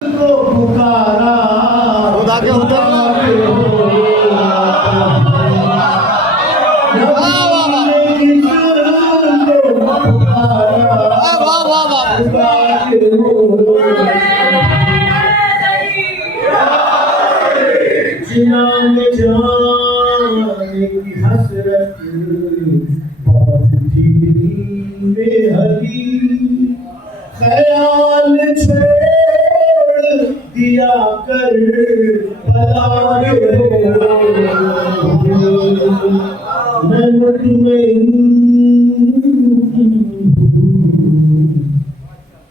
को पुकारा खुदा के उतरना। वाह वाह वाह। जिन्होंने जाने की हसरत बहुत थी बेहदी, ख्याल छोड़ दिया कर पलारे हो, मैं मुतमईन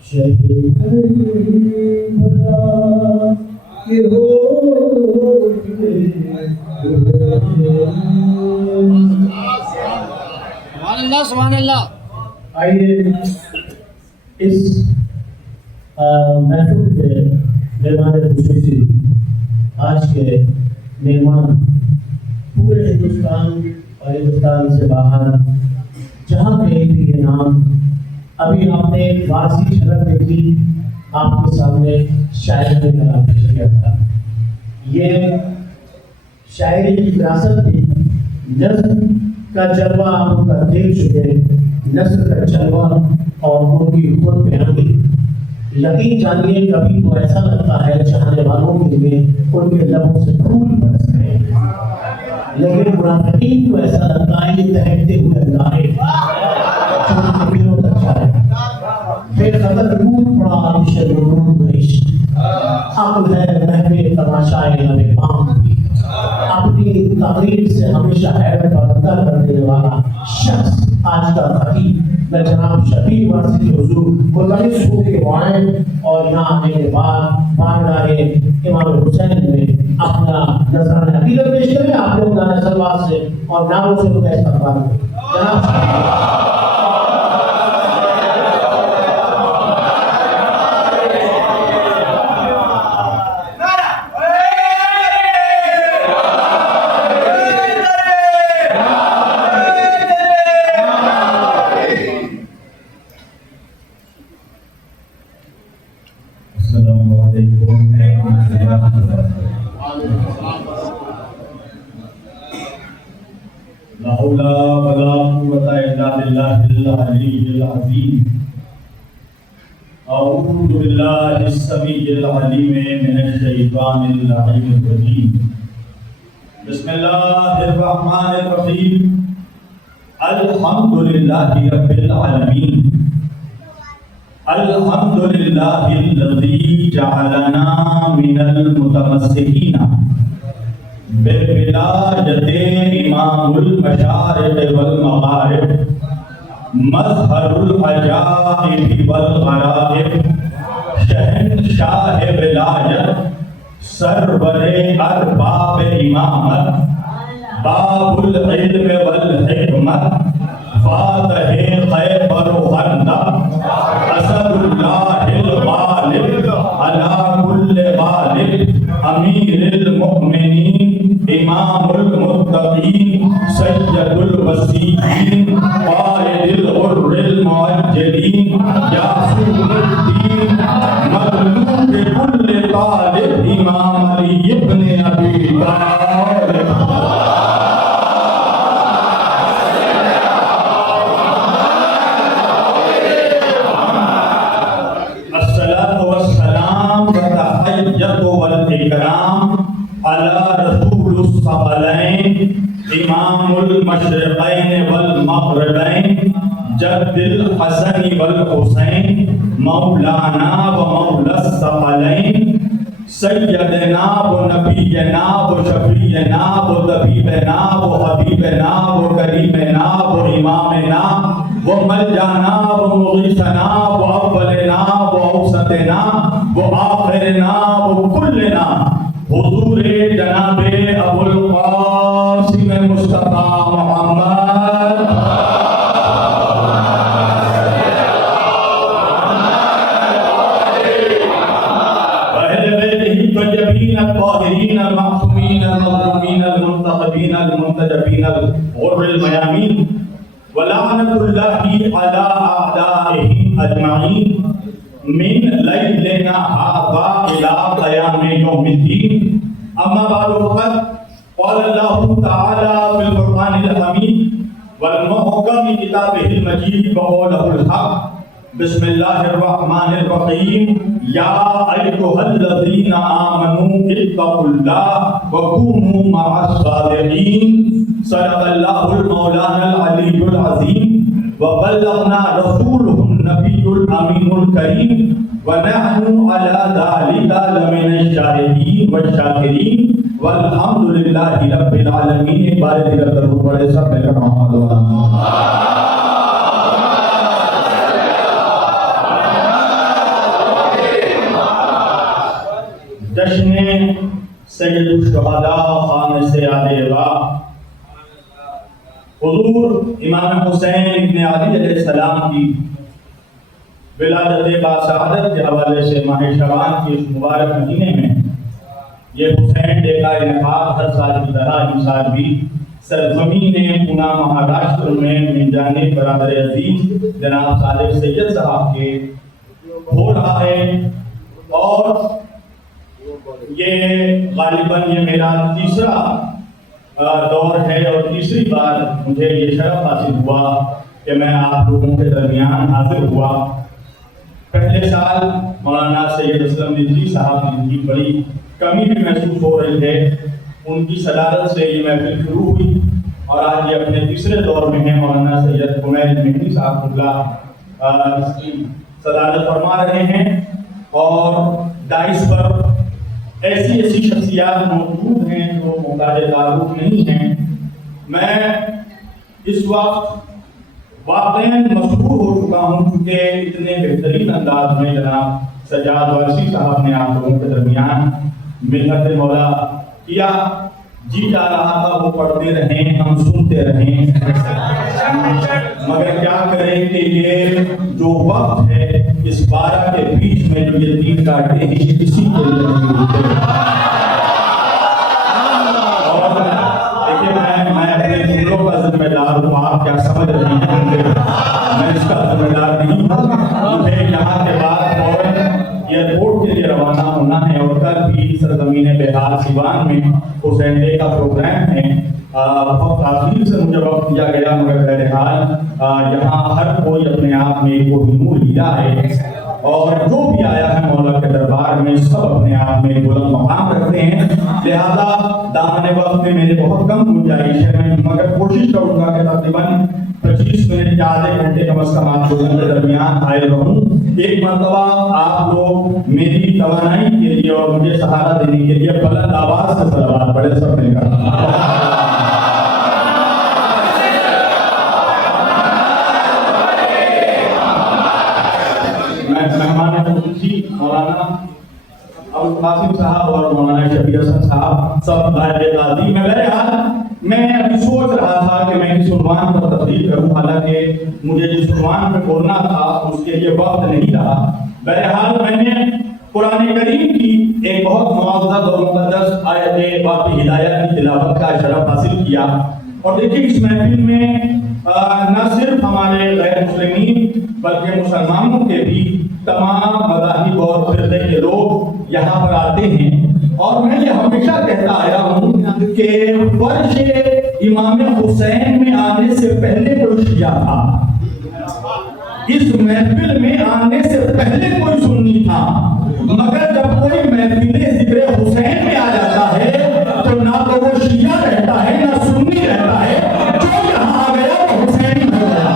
शहर भला के हो। सुभान अल्लाह। आइए इस महफिल के मेहमान खुसूसी आज के मेहमान पूरे हिंदुस्तान और हिंदुस्तान से बाहर जहाँ पे भी ये नाम अभी आपने एक वासी झलक देखी, आपके सामने शायरी में कलाम पेश किया था। ये शायरी की विरासत थी, नज़्म का जलवा आप उनका देख चुके, नस्र का जलवा और उनकी खुद बयानी। यकीन जानिए कभी तो ऐसा लगता है चाहने वालों के लिए उनके लबों से फूल बरस रहे हैं, लेकिन मुनाफिकीन को ऐसा लगता है ये दहकते हुए अंगारे जो उनके दिलों तक जाए। बेखबर रूप पड़ा आतिश नूर इश्क, अक्ल है महवे तमाशाए लबे पाम की, अपनी तकरीर से हमेशा हैरत और अदा कर देने वाला शख्स आज का फकीर मैं जनाब शफीक वासी के हुजूर मुल्तमिस हूँ कि वो आए और यहाँ आने के बाद बारगाह इमाम हुसैन में अपना नजराना अकीदत पेश करें। आप लोग नारे सलवात से और नारों से उनका इस्तकबाल करें। जनाब ला हौला वला कुव्वता इल्ला बिल्लाहिल अलीय्यिल अज़ीम। अऊज़ु बिल्लाहिस समीइल अलीम मिनश शैतानिर रजीम। बिस्मिल्लाहिर रहमानिर रहीम। अल्हम्दुलिल्लाहि रब्बिल आलमीन। अल्हम्दुलिल्लाहिल्लज़ी जअलना मिनल मुतमस्सिकीना बिविलायते इमामुल मशारिक़ वल मग़ारिब मज़हरुल अजाइब वल ग़राइब शहंशाह विलायत सरवरे अरबाब इमामत बाबुल इल्म वल हिकमत फातिह खैबर व खंदक असदुल्लाहिल गालिब अला कुल्लि गालिब अमीरुल मुमिनीन इमामुल मुत्तक़ीन सय्यदुल वसीयीन क़ाइदुल गुर्रिल मुअज्जलीन यासूरुद्दीन मग़लूब कुल्लि तालिब इमाम अली इब्न अबी तालिब। अस्सलातु वस्सलाम व तहय्यतु वल इकराम अला रसूलुस सकलैन इमामुल मशरिक़ैन वल मग़रिबैन जद्दिल हसन वल हुसैन मौलाना व मौलस सकलैन सय्यदना व नबियना व शफीयना व तबीबना व हबीबना व करीमना व इमामना व मलजाना व मुग़ीसना व अव्वलना व औसतना व आखिरना व कुल्लना हुजूर जनाबे अबुल क़ासिम मुस्तफ़ा मोहम्मद अहले बैतिही तय्यबीन अत्ताहिरीन अल-मासूमीन अल-मज़लूमीन अल-मुंतखबीन अल-मुंतजबीन अल-ग़ुर्रिल मयामीन व लअनतुल्लाहि अला अअदाइहिम अजमईन मिन लैलिना हाज़ा यौमिद्दीन। अम्मा बादु फ़क़द क़ाल अल्लाहु तआला फ़िल क़ुरआनिल हमीद वल मुहकम किताबिहिल मजीद व क़ौलुहुल हक़। बिस्मिल्लाहिर्रहमानिर्रहीम। या अय्युहल्लज़ीना आमनू इत्तक़ुल्लाह व कूनू मअस सादिक़ीन। सदक़ल्लाहुल मौलानल अलीयुल अज़ीम व बल्लगना रसूलुहुन नबियुल अमीनुल करीम व नहनु अला ज़ालिका लमिनश शाहिदीन व शाकिरीन वल्हम्दुलिल्लाहि रब्बिल आलमीन। एक बार जिक्र करूं बड़े सब मिलकर मोहम्मद जश्न सैयदुश शुहदा खामिस आलेवा हुजूर इमाम हुसैन इब्न अली अलैहिस्सलाम की विलादत बाशहादत के हवाले से माह शबान के इस मुबारक महीने में ये हुसैन डे का इनेकाद हर साल की तरह इस साल भी सरजमीन पूना महाराष्ट्र में मिंजाने बरादर अजीज जनाब सादिक सैयद साहब के हो रहा है। और ये गालिबन ये मेरा तीसरा दौर है और तीसरी बार मुझे ये शरफ हासिल हुआ कि मैं आप लोगों के दरमियान हाजिर हुआ। पहले साल मौलाना सैयद असलम रिजवी साहब की बड़ी कमी भी महसूस हो रही है, उनकी सदारत से ये महफिल शुरू हुई और आज ये अपने तीसरे दौर में है। मौलाना सैयद कुमैर मेहदी साहब इसकी सदारत फरमा रहे हैं और दाइस पर ऐसी ऐसी शख्सियात मौजूद हैं जो मुताबिक तारुफ नहीं हैं। मैं इस वक्त वाक़ई मशहूर हो चुका हूँ क्योंकि इतने बेहतरीन अंदाज में जनाब सज्जाद वारसी साहब ने आप लोगों के दरमियान मिन्नत मौला किया। जी जा रहा था वो पढ़ते रहें, हम सुनते रहें, मगर क्या करें कि ये जो वक्त है इस 12 के बीच में जो ये 3 काटे हैं इसी के लिए और देखिए मैं अपने जुमलों का जिम्मेदार हूँ, आप क्या समझ रहे हैं मैं इसका जिम्मेदार नहीं हूँ। मुझे यहाँ के बाद एयरपोर्ट के लिए रवाना होना है और कल भी सरजमीन बिहार सिवान में हुसैन डे का प्रोग्राम है। बहुत तासीर से मुझे वक्त दिया गया मगर बहरहाल यहाँ हर कोई अपने आप में एक नूर लिया है और जो भी आया है मौला के दरबार में सब अपने आप में बुलंद मकाम रखते हैं। लिहाजा दामन वक्त में मेरे बहुत कम गुंजाइश है, मैं मगर कोशिश करूंगा कि तकरीबन 25 मिनट या आधे घंटे कम से कम आप लोगों के दरमियान आए रहूं। एक मरतबा आप लोग मेरी तवानाई के लिए और मुझे सहारा देने के लिए बुलंद आवाज से सलावत पढ़े सब मिलकर। मेहमान मौलाना अबुल कासिम साहब और मौलाना शफी हसन साहब सब गाजी में मेरे हाथ मैं अभी सोच रहा था कि मैं इस उन्वान पर तफसील करूं, हालांकि मुझे जिस उन्वान पे बोलना था उसके लिए वक्त नहीं रहा। बहरहाल मैंने कुरान करीम की एक बहुत मुआज़्ज़ज़ और मुक़द्दस आयत बाक़ी हिदायत की तिलावत का शरफ हासिल किया और देखिए इस महफिल में न सिर्फ हमारे गैर मुस्लिमीन बल्कि मुसलमानों के भी तमाम मज़ाहिब और फ़िरक़े के लोग यहाँ पर आते हैं और मैं ये हमेशा कहता आया हूँ कि फर्श इमाम हुसैन में आने से पहले कोई शिया था, इस महफिल में आने से पहले कोई सुन्नी था, मगर जब कोई महफिल ज़िक्र हुसैन में आ जाता है तो ना तो वो शिया रहता है ना सुन्नी रहता है, जो यहाँ आ गया वो हुसैनी हो गया।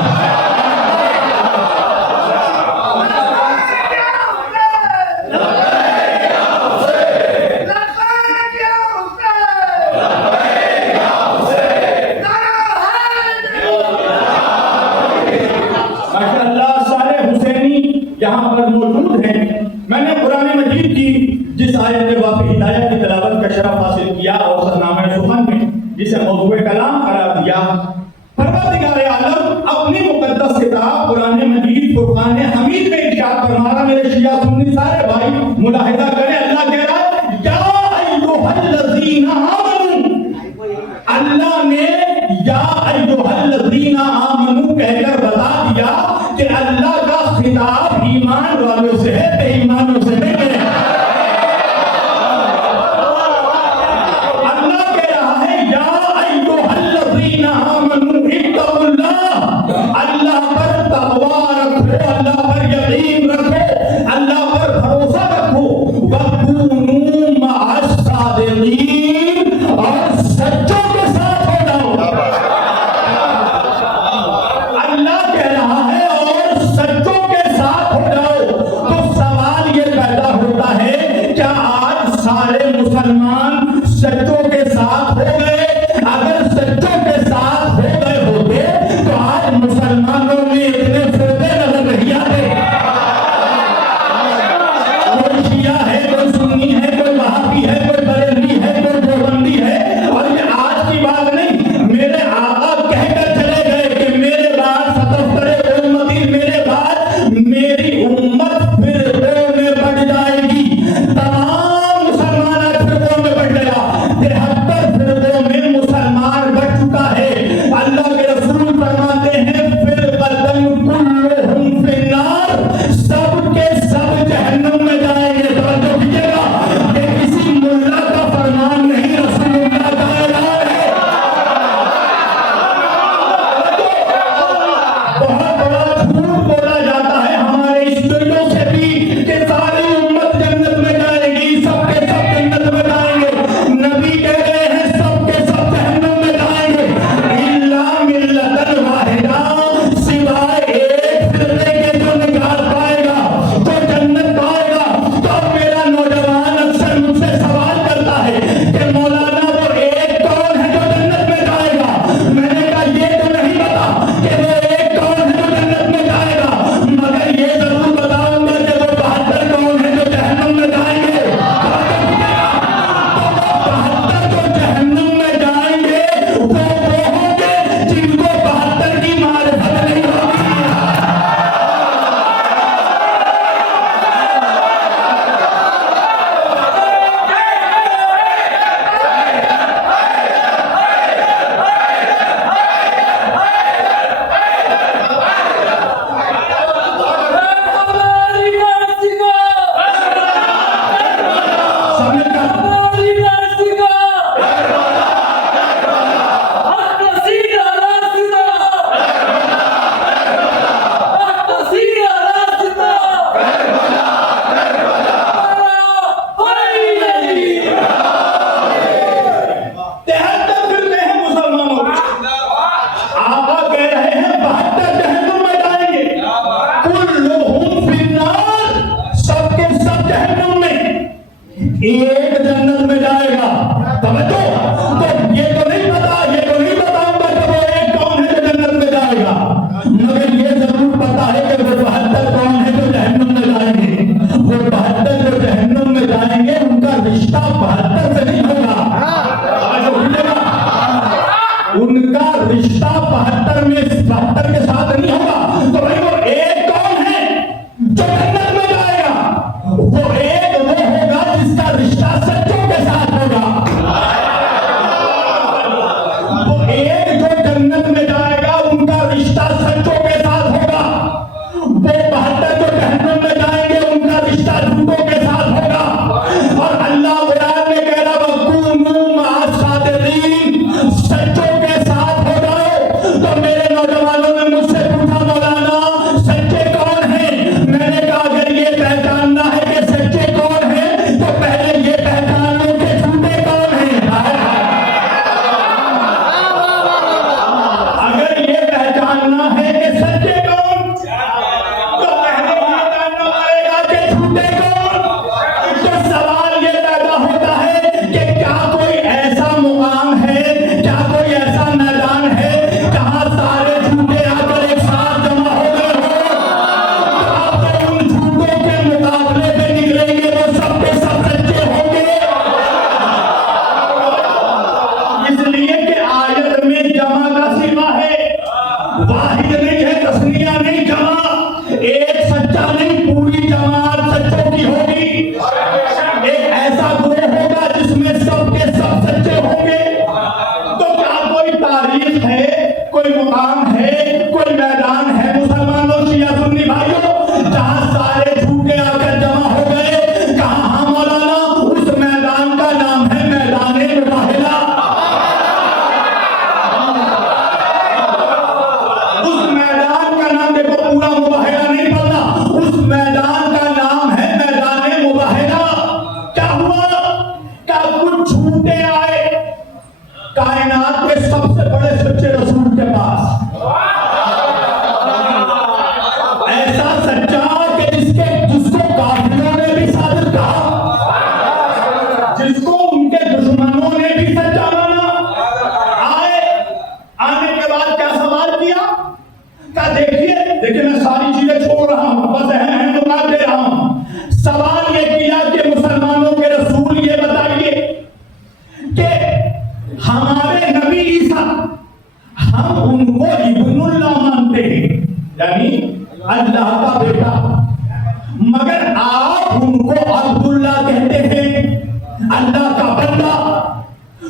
यहाँ पर मौजूद हैं। मैंने कुरान मजीद की जिस आयत वाक़ई हिदायत की तिलावत का शरफ हासिल किया और सरनामा सुखन में जिसे मौजूद कलाम करार दिया, परवरदिगार आलम अपनी मुक़द्दस किताब कुरान मजीद फुरक़ान हमीद में इरशाद फरमाया। मेरे शिया सुन्नी सारे भाई मुलाहिज़ा करें, अल्लाह कह रहा है या अय्युहल्लज़ीना आमनू, अल्लाह ने या अय्युहल्लज़ीना आमनू कहकर बता दिया कि अल्लाह का खिताब ईमान वालों से है, बेईमानों से नहीं है। एक जन्नत में जाएगा। समझो, तो ये तो नहीं बताऊंगा कि वो एक कौन है जो जन्नत में जाएगा, मगर ये जरूर पता है कि वो 72 कौन है जो जहन्नुम में जाएंगे। वो 72 जो जहन्नुम में जाएंगे उनका रिश्ता 72 से नहीं होगा, उनका रिश्ता 72 में 72 के साथ नहीं होगा। तो भाई वो एक कौन है जो जन्नत में जाएगा? वो एक वो होगा जिसका रिश्ता सच्चों के साथ होगा। वो एक जो जन्नत में जाएगा उनका रिश्ता सच्चों के साथ होगा। वो 72 जो जहन्नुम में जाएंगे उनका रिश्ता झूठों के साथ होगा। और अल्लाह कुरान में कह रहा वकूनू मअस सादिकीन, सच्चों के साथ हो जाओ। तो मेरे नौजवानों ने मुझसे पूछा मौलाना सच्चे कौन हैं? मैंने कहा अगर ये पहचानना है कि सच्चे कौन हैं तो पहले ये पहचान लो कि झूठे कौन हैं। अगर ये पहचानना है कि सच्चे कौन तो पहले ये जानना पड़ेगा कि झूठे कौन। तो सवाल ये पैदा होता है कि क्या कोई ऐसा मुकाम है, क्या कोई ऐसा मैदान है जहां सारे झूठे आकर एक साथ जमा हो गए हो? तो आप तो उन झूठों के मुकाबले पे निकलेंगे, वो सब के सब सच्चे होंगे। इसलिए कि आयत में जमा का सिवा है, वाहिद नहीं है, तस्निया नहीं, जमा। एक सच्चा नहीं, पूरी जमात सच्चों की होगी। एक ऐसा ग्रोह होगा जिसमें सब के सब सच्चे होंगे। तो क्या कोई तारीख है, कोई मुकाम है, कोई मैदान है मुसलमानों शिया सुन्नी भाइयों जहां सारे झूठे आकर जमा हो गए? कहां? हाँ मौलाना, उस मैदान का नाम है मैदान मुबाहिला। उस मैदान का नाम देखो, पूरा मुबाहिला नहीं पढ़ना, उस मैदान का नाम है मैदान मुबाहिला। क्या हुआ? क्या कुछ झूठे आए कायनात के सबसे बड़े सच्चे रसूल के पास, ऐसा सच्चा कि जिसको काफिरों ने भी साबित कहा, जिसको उनके दुश्मनों ने भी सच्चा माना। आने के बाद क्या सवाल किया? देखिए मैं सारी चीजें छोड़ रहा हूं, बस अहम बात दे रहा हूं। सवाल ये किया कि मुसलमानों के रसूल ये बताइए कि हमारे नबी ईसा, हम उनको इब्नुल्लाह मानते हैं, यानी अल्लाह का बेटा, मगर आप उनको अब्दुल्लाह कहते हैं, अल्लाह का बंदा।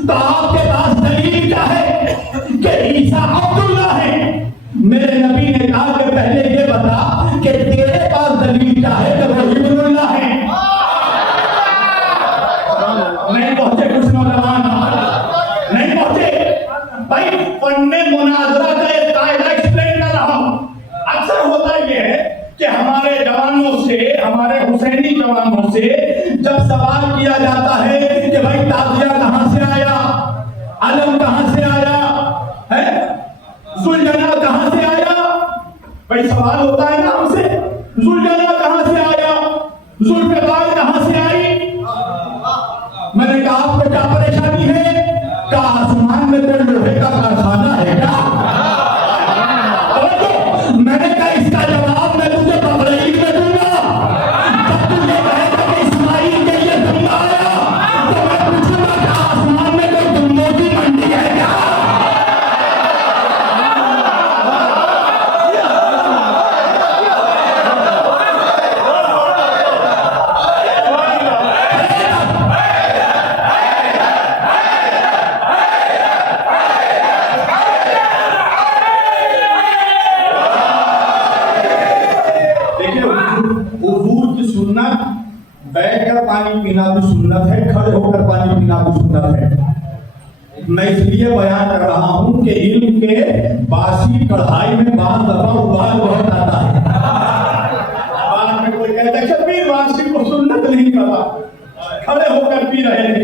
तो आपके पास दलील क्या है कि ईसा अब्दुल्लाह है? मेरे नबी ने कहा कि पहले ये बता कि तेरे पास दलील क्या है कि वो इब्नुल्लाह है। नहीं पहुंचे कुछ नौजवान, नहीं पहुंचे भाई। पढ़ने मुनाजरा का एक कायदा एक्सप्लेन कर रहा हूं। अक्सर होता यह है कि हमारे जवानों से, हमारे हुसैनी जवानों से जब सवाल किया जाता है कि भाई ताजिया कहां से आया, अलम कहां से आया है, जुलजना कहां से आया, भाई सवाल होता है ना हमसे, जुलजना कहां से आया, जुल्फिकार कहां से आई। मैंने कहा आपको क्या परेशानी है? क्या आसमान में कोई लोहे का कारखाना है क्या? मैंने कहा इसका जवाब मैं तुझे बकरीद में दूंगा। जब तू ये कहेगा कि इस्माइल के लिए दुम्बा आया तो मैं पूछूंगा कि आसमान में कोई दुम्बों की मंडी है क्या? हुजूर की सुन्नत बैठकर पानी पीना भी सुन्नत है, खड़े होकर पानी पीना भी सुन्नत है। मैं इसलिए बयान कर रहा हूं कि इल्म के बासी कढ़ाई में बार दफा उबाल बहुत आता है। बाद में कोई कहता है शब्बीर वासी को सुन्नत नहीं पता, खड़े होकर पी रहे थे।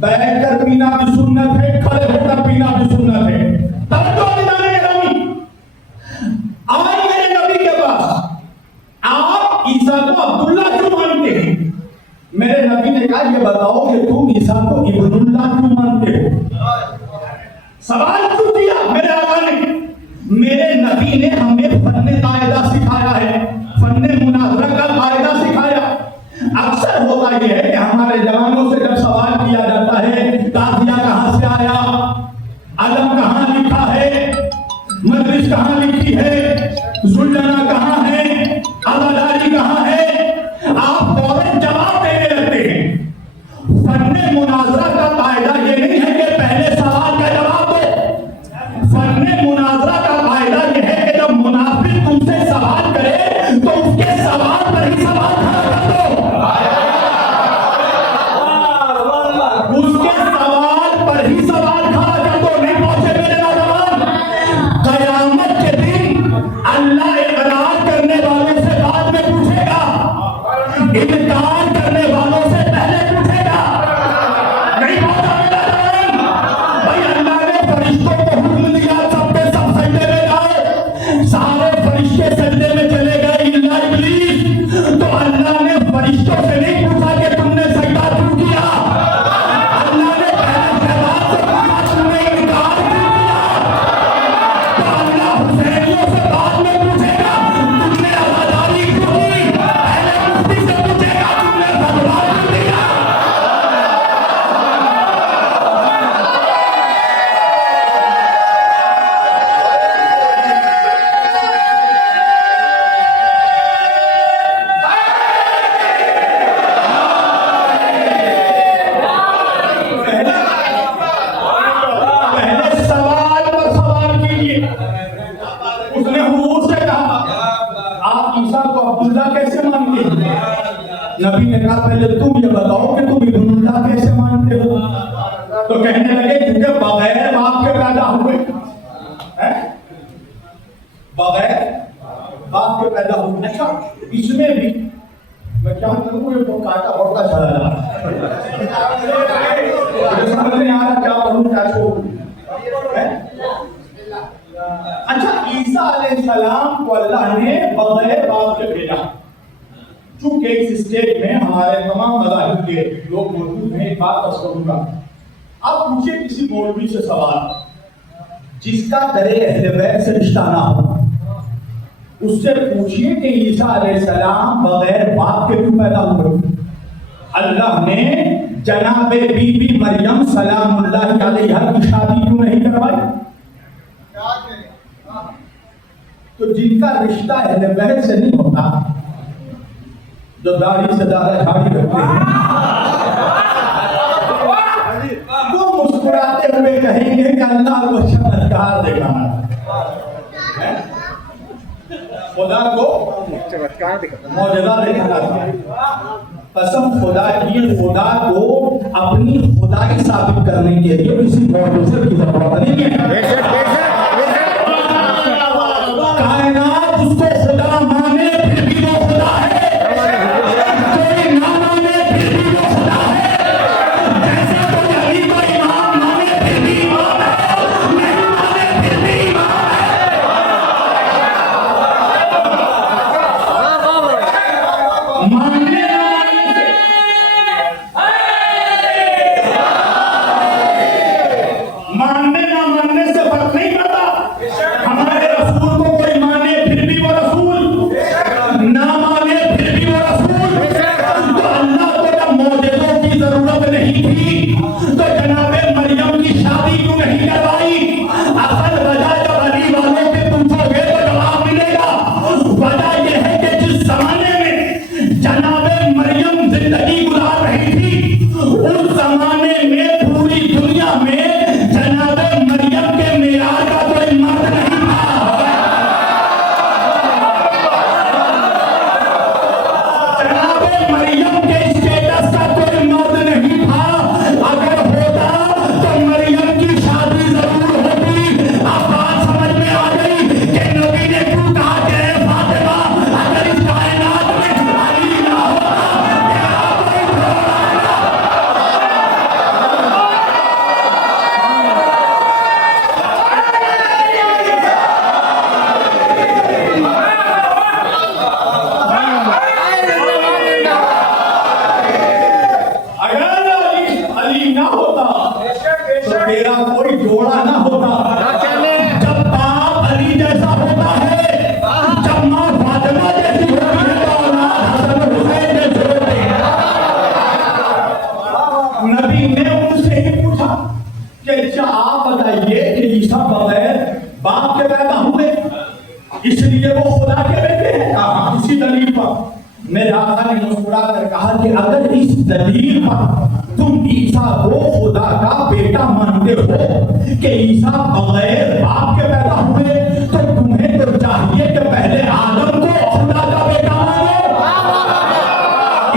बैठकर पीना भी सुन्नत है, खड़े होकर पीना भी सुन्नत है। तब तो आज मेरे नबी के पास आप ईसा को अब्दुल्ला क्यों मानते हैं? मेरे नबी ने कहा ये बताओ कि तुम ईसा को इब्नुल्लाह क्यों मानते हो? सवाल क्यों किया मेरे आका ने? मेरे नबी ने हमें फन्ने कायदा सिखाया है, फन्ने मुनाजरा का कायदा सिखाया। अक्सर होता यह है कि हमारे जवानों से जब सवाल किया जाता है काफिया कहां से आया, अलम कहां लिखा है, मजलिस कहां लिखी है, जुलजना कहां है, आबादारी कहां है, आप फौरन जवाब देने लगते हैं। फन्ने मुनाजरा का कायदा ये नहीं है कि पहले सवाल का जवाब दो। फन्ने मुनाजरा का कायदा ये है कि जब मुनाफिक तुमसे सवाल करे तो उसके सवाल पर ही सवाल खड़ा कर दो। उसके सवाल पर ही सवाल खड़ा कर दो। नहीं पहुंचे मेरे नौजवान, कयामत के दिन अल्लाह इकरार करने वालों से बाद में पूछेगा, इनकार करने वालों से पहले पूछेगा। नहीं पहुंचा मेरा जवान? भाई अल्लाह ने फरिश्तों को हुक्म दिया सबके सब सजदे में जाओ, सारे फरिश्ते सजदे में चले गए इल्ला इब्लीस। तो अल्लाह ने फरिश्तों से नहीं पूछा कि तुमने सजदा क्यों किया, अल्लाह ने पहले जवाब से पूछा तुमने इनकार क्यों किया। तो अल्लाह हुसैनियों से बाद में पूछेगा तुमने आजादारी क्यों की, पहले मुफ्ती से पूछेगा तुमने फतवा क्यों दिया। पहले सवाल पर सवाल कीजिए। उसने हुजूर से कहा आप ईसा को अब्दुल्ला कैसे मानते हैं? नबी ने कहा पहले तुम ये बताओ कि तुम इब्नुल्लाह कैसे मानते हो? तो कहने लगे क्योंकि बगैर बाप के पैदा हुए हैं, बगैर बाप के पैदा हुए। अच्छा इसमें भी मैं क्या करूं, ये तो काटा बढ़ता चला जा रहा है, मुझे समझ नहीं आ रहा क्या करूं क्या छोड़ूं। अच्छा ईसा अलैहिस्सलाम को अल्लाह ने बगैर बाप के भेजा। चूंकि इस स्टेज में हमारे तमाम मज़ाहिब के लोग मौजूद हैं, एक बात अर्ज़ करूंगा। आप पूछिए किसी मौलवी से सवाल जिसका दरे अहले बैत से रिश्ता ना हो, उससे पूछिए कि ईसा अलैहिस्सलाम बगैर बाप के क्यों पैदा हुए। अल्लाह ने जनाबे बीबी मरियम सलामुल्लाह अलैहा की शादी क्यों नहीं करवाई? तो जिनका रिश्ता अहले बैत से नहीं होता, जो दाढ़ी से ज्यादा झाड़ी रखते हैं, वो मुस्कुराते हुए कहेंगे कि अल्लाह को चमत्कार दिखाना है, खुदा को मौजज़ा दिखाना था। कसम खुदा की, खुदा को अपनी खुदाई साबित करने के लिए किसी मौजूद की जरूरत नहीं है। कायनात उसको खुदा माने फिर भी वो खुदा है, कोई ना माने फिर भी वो खुदा है। जैसे कोई अली को इमाम माने फिर भी इमाम है, नहीं माने फिर भी इमाम है। मानने ना मानने से फर्क नहीं पड़ता। हमारे रसूल को कोई माने फिर भी वो रसूल, ना माने फिर भी वो रसूल। तो अल्लाह को जब मौजज़ों की जरूरत नहीं थी तो जनाबे मरियम की शादी क्यों नहीं करवाई? असल वजह जब अली वालों के पूछोगे तो जवाब मिलेगा। वजह यह है कि जिस जमाने में जनाबे मरियम जिंदगी गुजार रही थी, उस जमाने में पूरी दुनिया में जनाबे मरियम के मेयार का कोई मर्द नहीं था। जनाबे मरियम के स्टेटस का कोई मर्द नहीं था। तेरा कोई जोड़ा ना होता, जब बाप अली जैसा होता है, जब माँ फातिमा जैसी होती है, तो औलाद हसन हुसैन जैसे होते हैं। नबी ने उनसे ही पूछा कि अच्छा आप बताइए कि ईसा बगैर बाप के पैदा हुए, इसलिए वो खुदा के बेटे हैं? कहा इसी दलील पर। मेरे आका ने मुस्कुरा कर कहा कि अगर इस दलील पर तुम ईसा को खुदा का बेटा मानते हो कि ईसा बगैर बाप के पैदा हुए, तो तुम्हें तो चाहिए कि पहले आदम को खुदा का बेटा मानो,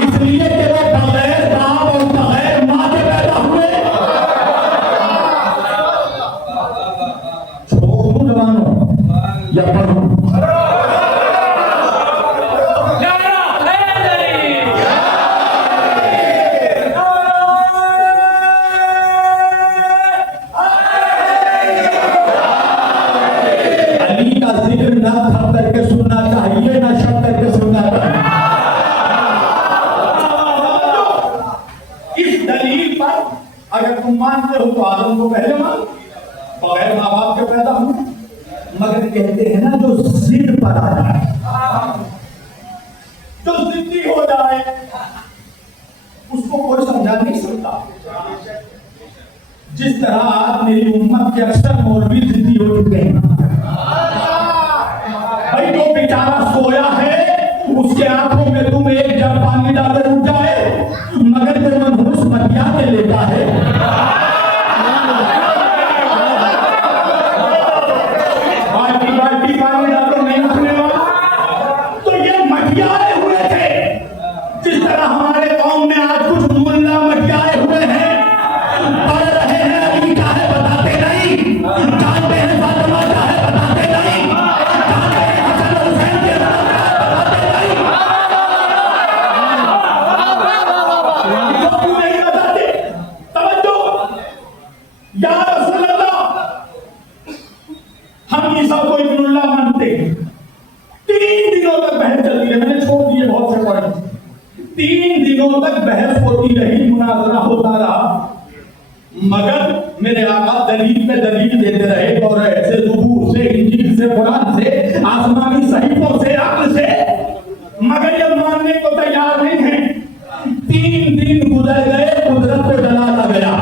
इसलिए कि वो बगैर बाप और बगैर माँ के पैदा हुए। छोड़ू जवानों या पढ़ू? ना थम करके सुनना चाहिए, ना शक करके सुनना चाहिए। इस दलील पर अगर तुम मानते हो तो आदम को पहले मान, बगैर माँ बाप के पैदा हुए। मगर कहते हैं ना, जो जिद पर आ जाए, जो जिद्दी हो जाए, उसको कोई समझा नहीं सकता। जिस तरह आज मेरी उम्मत के अक्सर मौलवी जिद्दी हो चुके हैं। भाई जो बेचारा सोया है, उसके आंखों में तुम एक जग पानी डालकर उठ जाए, मगर जो मनहूस मटिया के लेता है, बाल्टी बाल्टी पानी डालो नहीं उठने वाला, तो ये मटियाए हुए थे। जिस तरह हमारे कौम में आज कुछ मुल्ला मटियाए हुए हैं, पढ़ रहे हैं, अली का है बताते नहीं, जानते हैं फातिमा का है बताते नहीं, जानते हैं हसन हुसैन के बताते नहीं, क्यों नहीं बताते? तवज्जो, या रसूल अल्लाह, हम ईसा को इब्नुल्लाह मानते हैं। 3 दिनों तक बहस चलती रही, मैंने छोड़ दिए बहुत से पॉइंट। 3 दिनों तक बहस होती रही, मुनाजरा होता रहा, मगर मेरे आका दलील पे दलील देते रहे, और ऐसे ज़बूर से, इंजील से, कुरान से, आसमानी सहीफों से, अक्ल से, मगर ये मानने को तैयार नहीं है। 3 दिन गुजर गए, कुदरत को जलाला गया।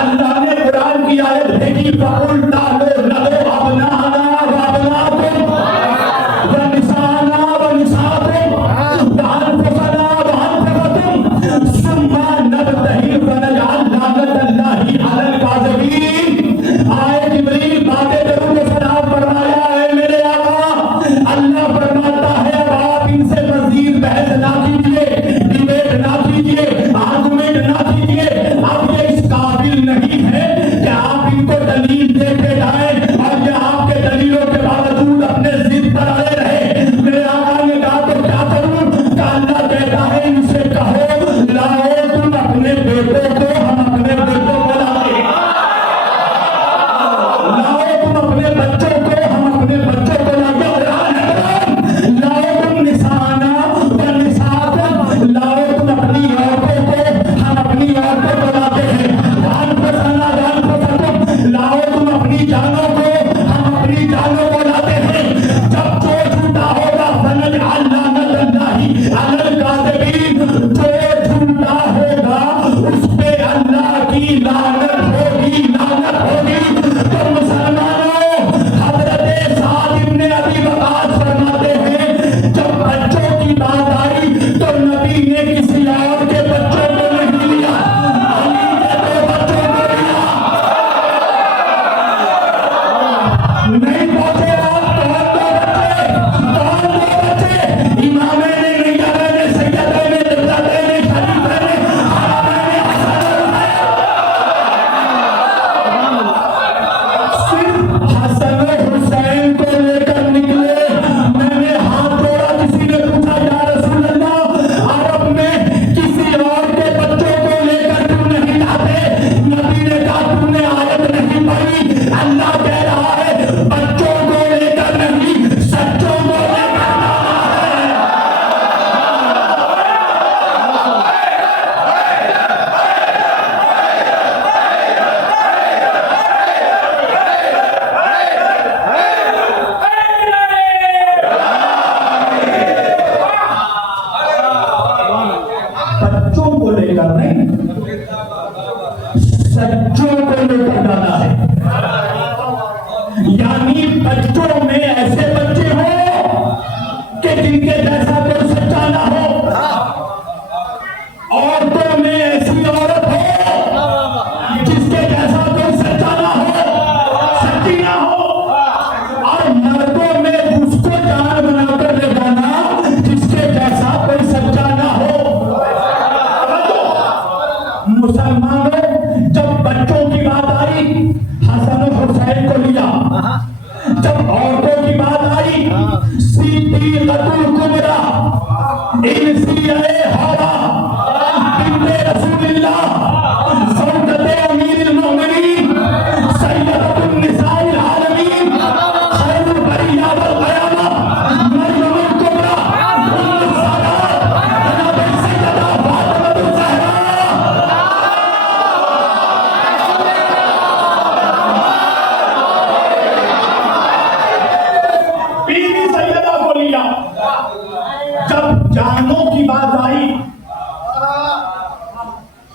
अल्लाह ने कुरान की आयत भेजी, फकुल तालो लगो अबनाना व अबनाकुम व निसाना व निसाकुम व अनफुसना व अनफुसकुम सुम्मा नबतहिल फनजअल लानतल्लाहि अलल काज़िबीन। आए जिब्रील बातें दरूद सलाम फरमाया है मेरे आका। अल्लाह फरमाता है अब आप इनसे मज़ीद बहस ना कीजिए, डिबेट ना कीजिए, आर्गुमेंट पर नहीं, सच्चों को लेकर डाला है। यानी बच्चों में ऐसे बच्चे हो कि जिनके जैसा कोई सच्चा ना हो, औरतों में ऐसी औरत हो जिसके जैसा कोई सच्चा ना हो, सच्ची ना हो, और मर्दों में उसको जान बनाकर ले जाना जिसके जैसा कोई सच्चा ना हो। मुसलमानों, जब बच्चों की बात आई हसन और हुसैन को लिया, जब औरतों की बात आई सिद्दीक़तुल कुबरा इंसिया हवा बिन्ते रसूलिल्लाह ज़ौजते अमीरुल मोमिनीन सय्यदतुन निसाइल आलमीन खैरुल बरिया वल क़यामा मरियमुल कुबरा उम्मुस सलात जनाब सय्यदा फातिमातुज़ ज़हरा। बीवी सैयदा को लिया। जब जानों की बात आई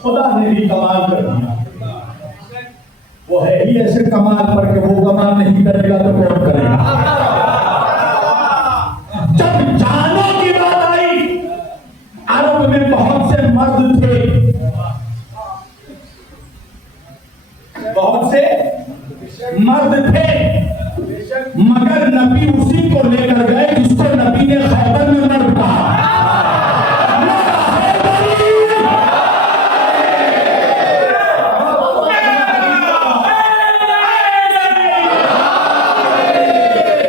खुदा ने भी कमाल कर दिया। वो है ही ऐसे कमाल पर कि वो कमाल नहीं करेगा तो कौन करेगा। जब जानों की बात आई, अरब में बहुत से मर्द थे, बहुत से मर्द थे, मगर नबी उसी को लेकर गए जिसको नबी ने खैबर में मर्द कहा।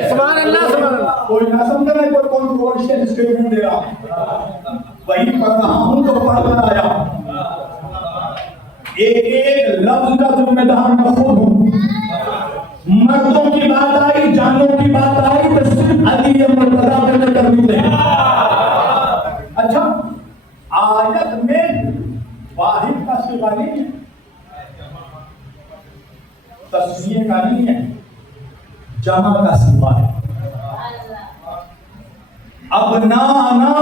सुभान अल्लाह, सुभान अल्लाह। कोई ना समझ रहा है, कोई कॉन्ट्रोवर्शियल स्टेटमेंट दे रहा, वही पढ़ रहा हूं तो पढ़कर आया। एक एक लफ्ज का जिम्मेदार मैं खुद हूं। मर्दों की बात आई, जानों की बात आई तो सिर्फ अली मुर्तजा को लेकर मिले। अच्छा, आयत में वाहिद का सिवा नहीं है, तस्नीये का नहीं है, जमा का सिवा है। अबनाना,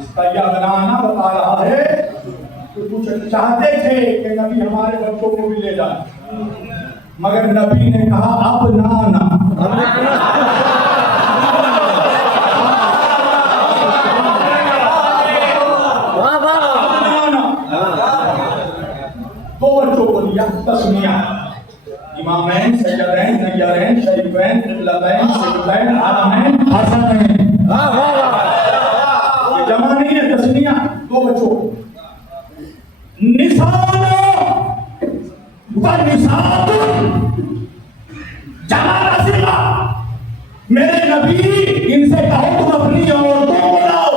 इसका यह अबनाना बता रहा है कि कुछ चाहते थे कि नबी हमारे बच्चों को भी ले जाए, मगर नबी ने कहा अबनाना। दो बच्चों को लिया, तस्निया, इमामैन, सैयदैन, नय्यरैन, शरीफैन, क़िबलतैन, सिबतैन, आलमैन, हसनैन। ये जमा नहीं है, तस्निया, दो बच्चों। निसानो व निसातुन, जमा का सिवा। मेरे नबी, इनसे कहो तुम अपनी औरतों को लाओ।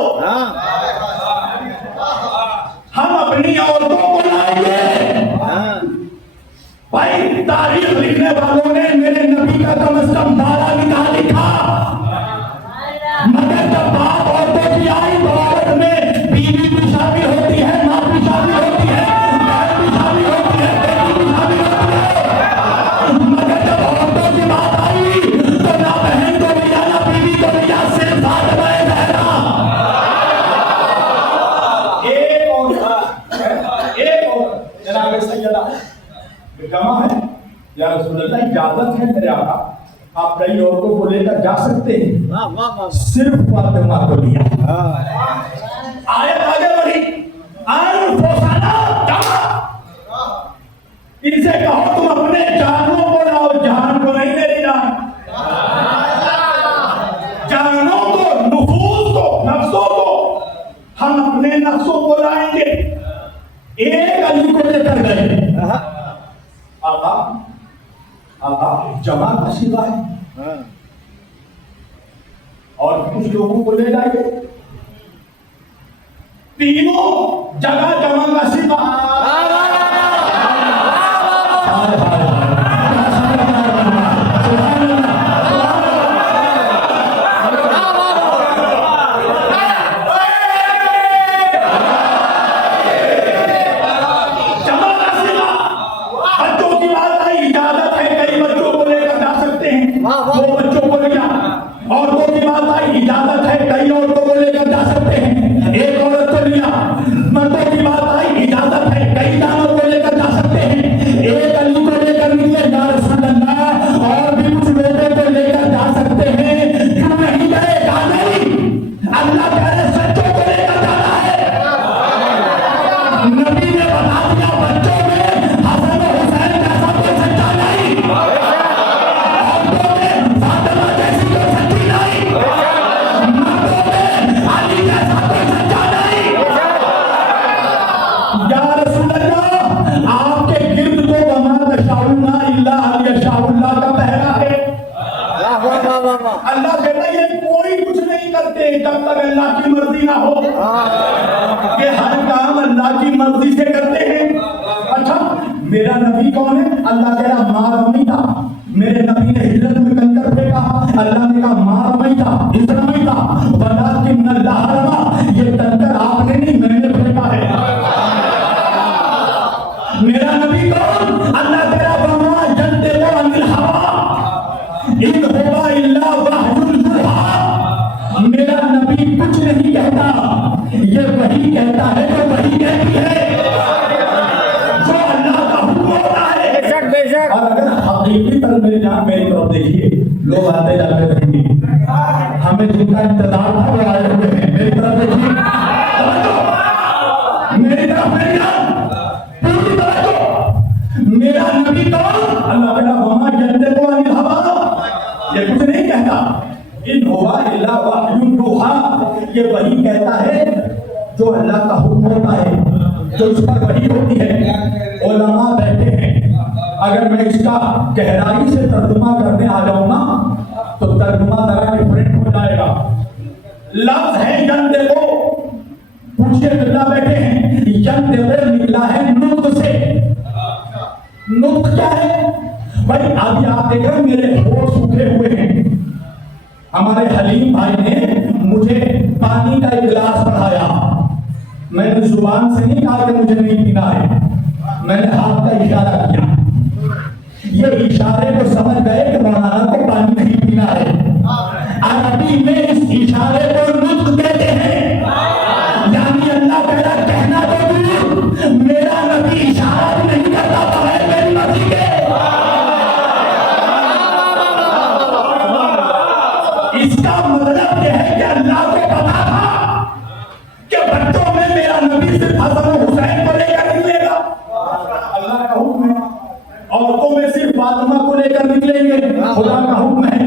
हम अपनी औरतों को लाएंगे। भाई, तारीख लिखने वालों ने मेरे नबी का कम से कम 12 निकाह लिखा, मगर जब बात औरतों की आई तो औरत में बीवी भी शामिल होती है, माँ भी शामिल होती है, बहन भी शामिल होती है, बेटी भी शामिल होती है। मगर जब औरतों की बात आई तो ना बहन को लिया, ना बीवी को लिया, सिर्फ फातिमा ज़हरा। एक और जनाब सैयदा जमा है, या रसूलुल्लाह इजाजत है मेरे आका, आप कई औरतों को लेकर जा सकते हैं, सिर्फ फातिमा को लिया। आयत आगे बढ़ी, इनसे कहो तुम अपने जानों को लाओ। जान को नहीं, मेरी जान, जानों को, नुफूस को, नफ्सों को, हम अपने नफ्सों को लाएंगे। एक अली को लेकर गए, आका जमा का सिवा है, और कुछ लोगों को ले जाएंगे, तीनों जगह जमा का सिवा। दो बच्चों को लिया, औरतों की बात आई, इजाजत है कई औरतों को लेकर जा सकते हैं, एक औरत को लिया। नबी ने बता दिया बच्चों में हसन और हुसैन जैसा कोई सच्चा नहीं, औरतों में फातिमा जैसी कोई सच्ची नहीं, मर्दों में अली जैसा कोई सच्चा नहीं। या रसूल अल्लाह, आपके गिर्द तो वमा तशाउना इल्ला अन यशाउल्लाह का पहरा है। अल्लाह कहता है ये कोई कुछ नहीं करते जब तक अल्लाह की मर्जी ना हो। ये हर काम अल्लाह की मर्जी से करते हैं। अच्छा, मेरा नबी कौन है? अल्लाह कह रहा मार नहीं था। मेरे नबी ने हिजरत में कंकर फेंका, अल्लाह ने कहा मार नहीं था, हिजरत नहीं था, वलाकिन अल्लाह रमा, ये कंकर आपने नहीं मैंने फेंका है। मेरा नबी कौन? अल्लाह कह रहा वमा यंतिकु अनिल हवा इन हुवा इल्ला वह्युल यूहा। मेरा नबी कुछ नहीं कहता, ये वही कहता है जो वही कहती है, जो अल्लाह का हुक्म होता है। बेशक बेशक। और अगर हकीकी तरह मेरी जान मेरी तरफ देखिए, लोग आते जाते रहेंगे, हमें जिनका इंतजार था वो आए हुए हैं। मेरी तरफ देखिए, मेरी तरफ मेरी जान पूरी तरह को। मेरा नबी कौन? अल्लाह कहता वमा यंतिकु अनिल हवा, ये कुछ नहीं कहता, इन हुवा इल्ला वह्युल यूहा, ये वही कहता है जो अल्लाह का हुक्म होता है, जो उस पर वही होती है। उलमा बैठे हैं, अगर मैं इसका गहराई से तर्जुमा करने आ जाऊं ना तो तर्जुमा जरा डिफरेंट हो जाएगा। लफ्ज है यंतिकु, पूछिए बिल्ला बैठे हैं, यंतिकु निकला है नुत्क से। नुत्क क्या है भाई? अभी आप देख रहे हैं मेरे होठ सूखे हुए हैं। हमारे हलीम भाई ने मुझे पानी का एक गिलास बढ़ाया, मैंने जुबान से नहीं कहा कि मुझे नहीं पीना है, मैंने हाथ का इशारा किया। ये इशारे को समझ गए कि मौलाना को पानी नहीं पीना है। अरबी में इस इशारे को नुत्क कहते हैं, यानी अल्लाह कहना कहना तो दूर, मेरा नबी इशारा भी नहीं करता था मेरी मर्जी के। इसका मतलब यह है कि अल्लाह को पता था कि बच्चों में मेरा नबी सिर्फ हसन और हुसैन को लेकर निकलेगा, अल्लाह का हुक्म है। औरतों में सिर्फ फातिमा को लेकर निकलेंगे, खुदा का हुक्म है।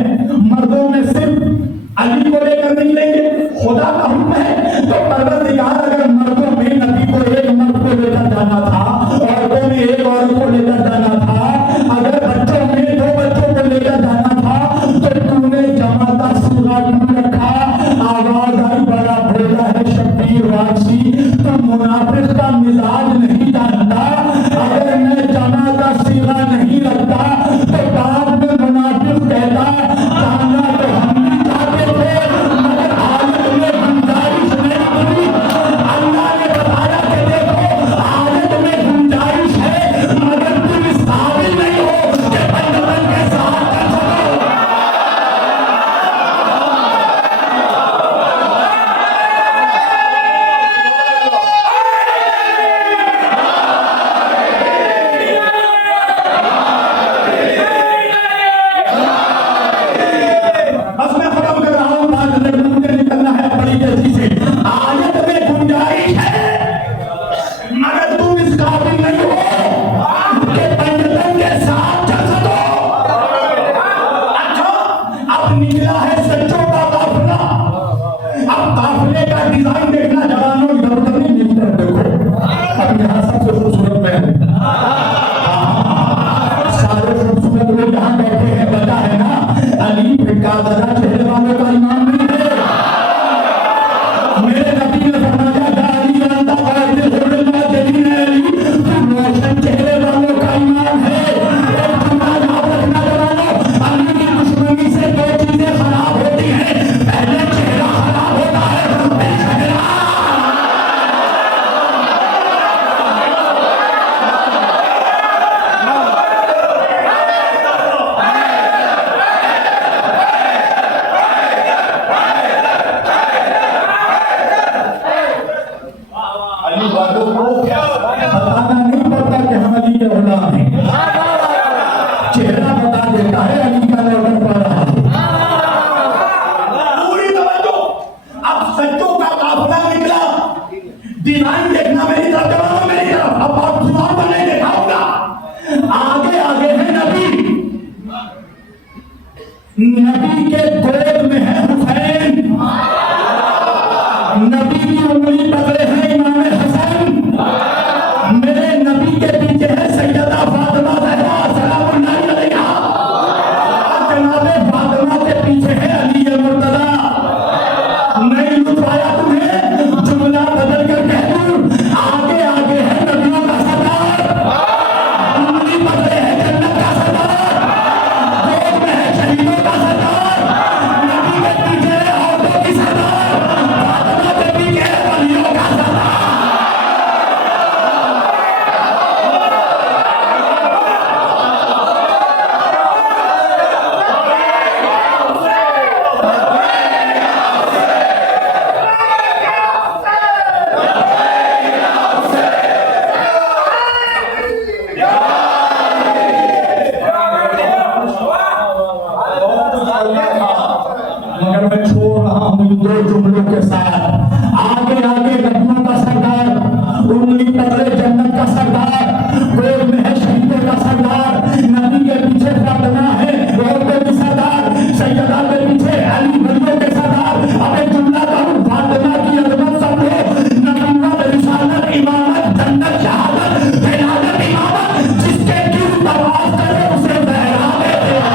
मर्दों में सिर्फ अली को लेकर निकलेंगे, खुदा का हुक्म है। तो परवरदिगार अगर मर्दों में नबी को एक मर्द को लेकर जाना था, औरतों में एक औरत को लेकर जाना था, अगर बच्चों में दो बच्चों को लेकर जाना था, तो तूने जमा का सूरा क्यों रखा? आवाज आई बड़ा भोला है शब्बीर वासी, तो मुनाफिक का मिजाज नहीं जानता। अगर मैं जमा का सीरा नहीं रखता तो बाद में मुनाफिक कहता जानना तो हम भी चाहते थे, मगर हालत में गुंजाइश नहीं थी। अल्लाह ने बताया कि देखो हालत में गुंजाइश है, मगर तुम इस काबिल नहीं हो कि बंदन के साथ कर सको। बस मैं खत्म कर रहा हूं, बात मुझे निकलना है बड़ी तेजी से। आयत में गुंजाइश है, मगर तुम इस काबिल नहीं हो कि पंजतन के साथ चल सको। अच्छा, अब निकला है सच्चों का काफिला। अब काफिले का डिजाइन देखना जवानों, इधर उधर नहीं मिलते देखो। अब यहाँ सबसे खूबसूरत मैं हूं, सारे खूबसूरत लोग यहाँ बैठे हैं, पता है ना अली फिक्का जरा चेहरे वालों का इमाम नहीं है। मेरे नबी ने फरमाया दारी अंता कातिल हुर्रमा जदीन अली, तुम रोशन चेहरे वालों का इमाम है। एक जुमला याद रखना जवानों, अली की दुश्मनी से दो चीजें खराब होती हैं, पहले चेहरा खराब होता है, फिर चेहरा। अली वालों को बताना नहीं पड़ता कि हम अली के गुलाम हैं, चेहरा बता देता है अली का लौटन पड़ रहा है। पूरी तवज्जो। अब सच्चों का काफिला निकला, डिजाइन देखना मेरी तरफ जवानों में। दो जुमलों के साथ आगे आगे नबियों का सरदार, उंगली पकड़े जन्नत का सरदार, गोद में है शहीदों का सरदार, नबी के पीछे फातिमा है औरतों की सरदार, सैयदा के पीछे अली वलियों के सरदार। अब एक जुमला कहूं, फातिमा की अजमत सब हो, नबूवत रिसालत इमामत जन्नत शहादत विलादत इमामत, जिसके दिल तवाफ करे उसे बहरा देते हैं।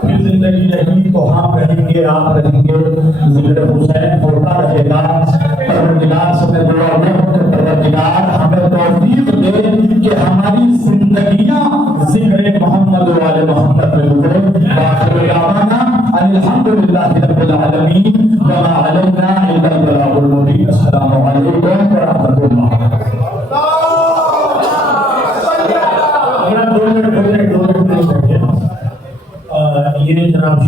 फिर जिंदगी रही तो हम रहेंगे, आप रहेंगे, जिक्र हुसैन होता रहेगा। परवरदिगार से मैं दुआ करता हूं, परवरदिगार हमें तौफीक दे कि हमारी जिंदगियां जिक्र मोहम्मद वाले मोहम्मद में गुजरे। आखिर दावाना अल्हम्दुलिल्लाहि रब्बिल आलमीन व मा अलैना इल्ला अल बलागुल मुबीन। अस्सलामु अलैकुम व रहमतुल्लाह। अगला 2 मिनट बोलने, 2 मिनट नहीं चाहिए। ये जनाब